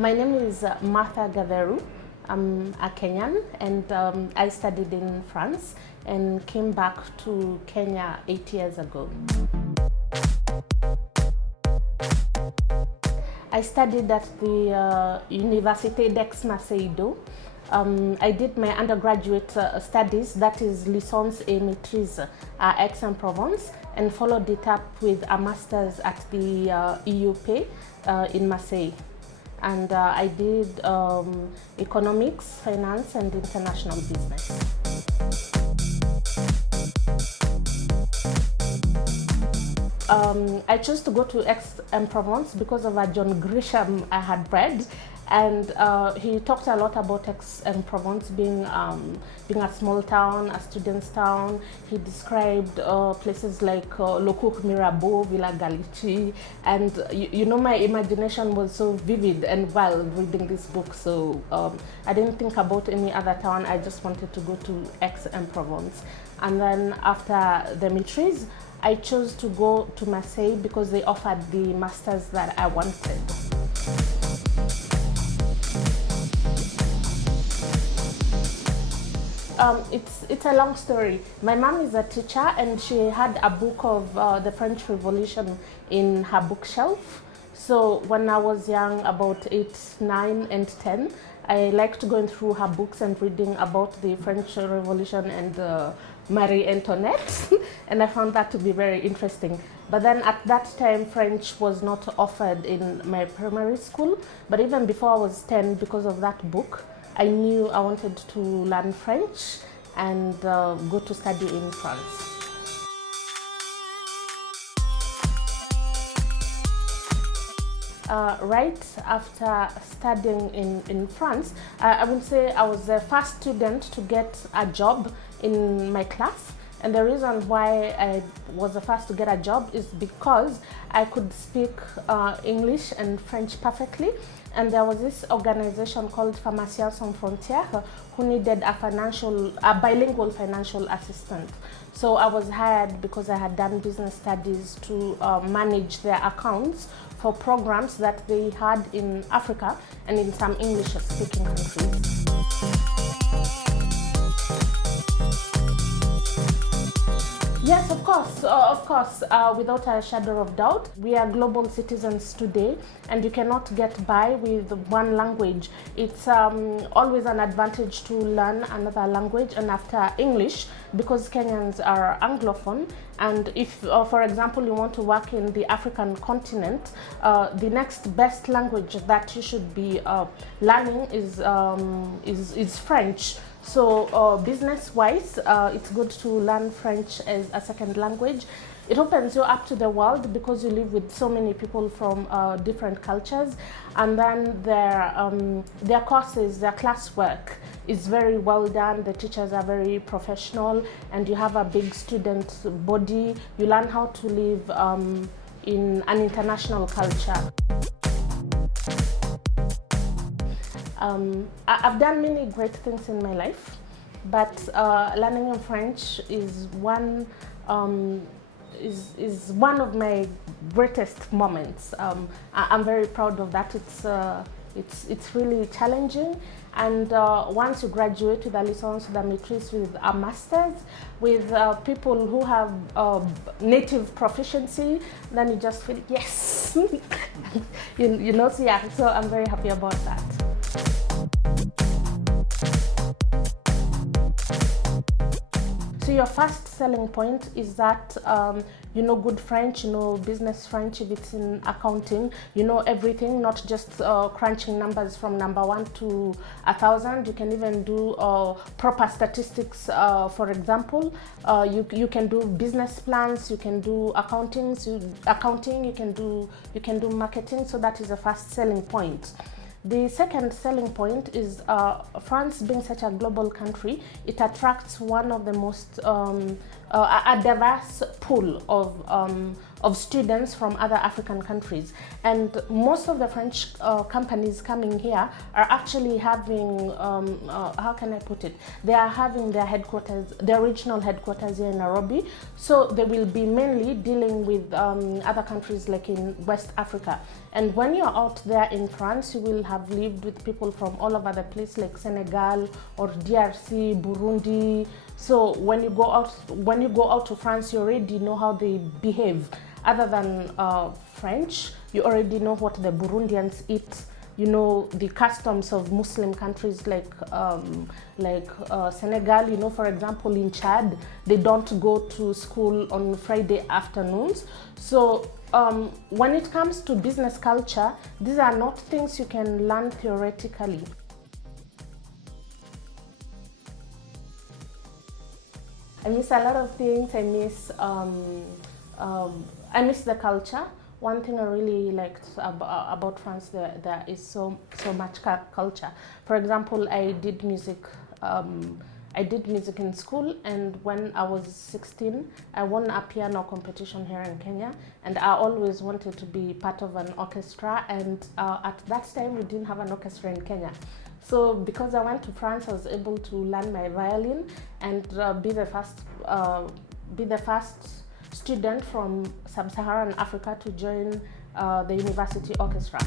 My name is Martha Gatheru. I'm a Kenyan and I studied in France and came back to Kenya 8 years ago. I studied at the Université d'Aix-Marseille. I did my undergraduate studies, that is licence et maîtrise at Aix-en-Provence, and followed it up with a master's at the EUP in Marseille. And I did economics, finance, and international business. I chose to go to Aix-en-Provence because of a John Grisham I had read, and he talked a lot about Aix-en-Provence being a small town, a student's town. He described places like Lecoq Mirabeau, Villa Gallici, and you know, my imagination was so vivid and wild reading this book, so I didn't think about any other town. I just wanted to go to Aix-en-Provence. And then after the maîtrise, I chose to go to Marseille because they offered the masters that I wanted. It's a long story. My mom is a teacher and she had a book of the French Revolution in her bookshelf. So when I was young, about 8, 9, and 10, I liked going through her books and reading about the French Revolution and Marie Antoinette, and I found that to be very interesting. But then at that time, French was not offered in my primary school, but even before I was 10, because of that book, I knew I wanted to learn French and go to study in France. Right after studying in France, I would say I was the first student to get a job in my class. And the reason why I was the first to get a job is because I could speak English and French perfectly. And there was this organization called Pharmaciens Sans Frontières who needed a bilingual financial assistant. So I was hired because I had done business studies to manage their accounts for programs that they had in Africa and in some English-speaking countries. Yes, of course, without a shadow of doubt. We are global citizens today, and you cannot get by with one language. It's always an advantage to learn another language, and after English, because Kenyans are Anglophone, and if, for example, you want to work in the African continent, the next best language that you should be learning is French. So business-wise, it's good to learn French as a second language. It opens you up to the world because you live with so many people from different cultures, and then their courses, their classwork is very well done. The teachers are very professional, and you have a big student body. You learn how to live in an international culture. I've done many great things in my life, but learning in French is one of my greatest moments. I'm very proud of that. It's really challenging, and once you graduate with a licence, with a maîtrise, with a master's, with people who have native proficiency, then you just feel yes, you know. So yeah, so I'm very happy about that. So your first selling point is that you know good French, you know business French. If it's in accounting, you know everything, not just crunching numbers from number 1 to 1,000. You can even do proper statistics. For example, you can do business plans, you can do accounting, you can do marketing. So that is the first selling point. The second selling point is France being such a global country, it attracts one of the most a diverse pool of students from other African countries. And most of the French companies coming here are actually having, how can I put it? They are having their headquarters, their regional headquarters here in Nairobi. So they will be mainly dealing with other countries like in West Africa. And when you're out there in France, you will have lived with people from all over the place, like Senegal or DRC, Burundi. So when you go out to France, you already know how they behave. Other than French, you already know what the Burundians eat. You know the customs of Muslim countries like Senegal. You know, for example, in Chad, they don't go to school on Friday afternoons. So when it comes to business culture, these are not things you can learn theoretically. I miss a lot of things. I miss the culture. One thing I really liked about France, there is so much culture. For example, I did music in school, and when I was 16, I won a piano competition here in Kenya, and I always wanted to be part of an orchestra, and at that time we didn't have an orchestra in Kenya. So because I went to France, I was able to learn my violin and be the first student from sub-Saharan Africa to join the university orchestra.